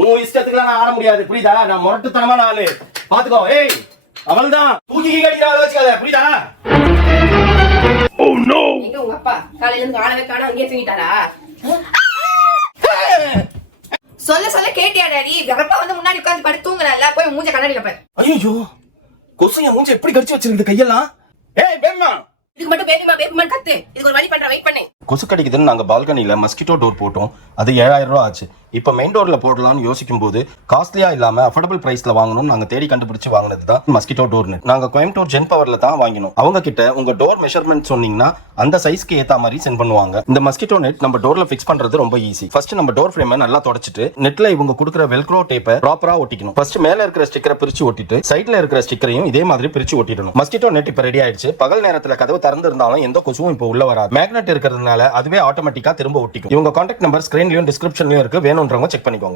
உன் இஷ்டத்துக்குலாம் நான் ஆட முடியாது, புரியுதா? நான் முரட்டுத்தனமான ஆளு, பாத்துக்கோ. ஏய், அவள்தான் தூக்கி கடிக்கிற ஆளு வச்சுக்காத, புரியுதா? எங்க உங்க அப்பா காலையில இருந்து ஆளவே காணோம், அங்கேயே தூங்கிட்டாரா? சொல்ல சொல்ல கேட்டியா டாடி? அப்பா வந்து முன்னாடி உட்கார்ந்து படுத்து தூங்குறான்ல, போய் மூஞ்ச கண்ணாடியில பாரு. ஐயோ, கொசுங்க மூஞ்ச எப்படி கடிச்சு வச்சிருக்குது கையெல்லாம். ஏய் பேம்மா, இதுக்கு மட்டும் பேபிமா கத்து. இதுக்கு ஒரு வழி பண்ற, வெயிட் பண்ணு. கொசு கடிக்குதுன்னு நாங்க பால்கனில மஸ்கிட்டோ டோர் போட்டோம். அது 7000 ரூபா ஆச்சு. இப்ப மெயின் டோர்ல போடலாம்னு யோசிக்கும் போது காஸ்ட்லியா இல்லாம அஃபோர்டபிள் பிரைஸ்ல வாங்கணும்னு நாங்க தேடி கண்டுபிடிச்சு வாங்கினது தான் மஸ்கிட்டோ டோர்னு. நாங்க கோயம்புத்தூர் ஜென் பவர்ல தான் வாங்கினோம். அவங்க கிட்ட உங்க டோர் மெஷர்மெண்ட் சொன்னீங்கன்னா அந்த சைஸ்க்கு ஏத்த மாதிரி சென்ட் பண்ணுவாங்க. இந்த மஸ்கிட்டோ நெட் நம்ம டோர்ல ஃபிக்ஸ் பண்றது ரொம்ப ஈஸி. ஃபர்ஸ்ட் நம்ம டோர் ஃப்ரேமை நல்லா தொடச்சிட்டு நெட்ல இவங்க கொடுக்குற வெல்க்ரோ டேப்பை ப்ராப்பரா ஒட்டிக்கணும். ஃபர்ஸ்ட் மேல இருக்கிற ஸ்டிக்கரை பிரிச்சு ஒட்டிட்டு சைட்ல இருக்கிற ஸ்டிக்கரையும் இதே மாதிரி பிரிச்சு ஒட்டிடணும். மஸ்கிட்டோ நெட் இப்ப ரெடி ஆயிடுச்சு. பகல் நேரத்துல கதவு திறந்து இருந்தாலும் எந்த கொசுவும் இப்போ உள்ள வராது. மேக்னெட் இருக்கிறதுனால அதுவே ஆட்டோமேட்டிக்கா திரும்ப ஒட்டிக்கும். இவங்க கான்டாக்ட் நம்பர் ஸ்கிரீன்லயும் டிஸ்கிரிப்ஷன்லயும் இருக்கு, வேணும்ன்றவங்க செக் பண்ணிக்கோங்க.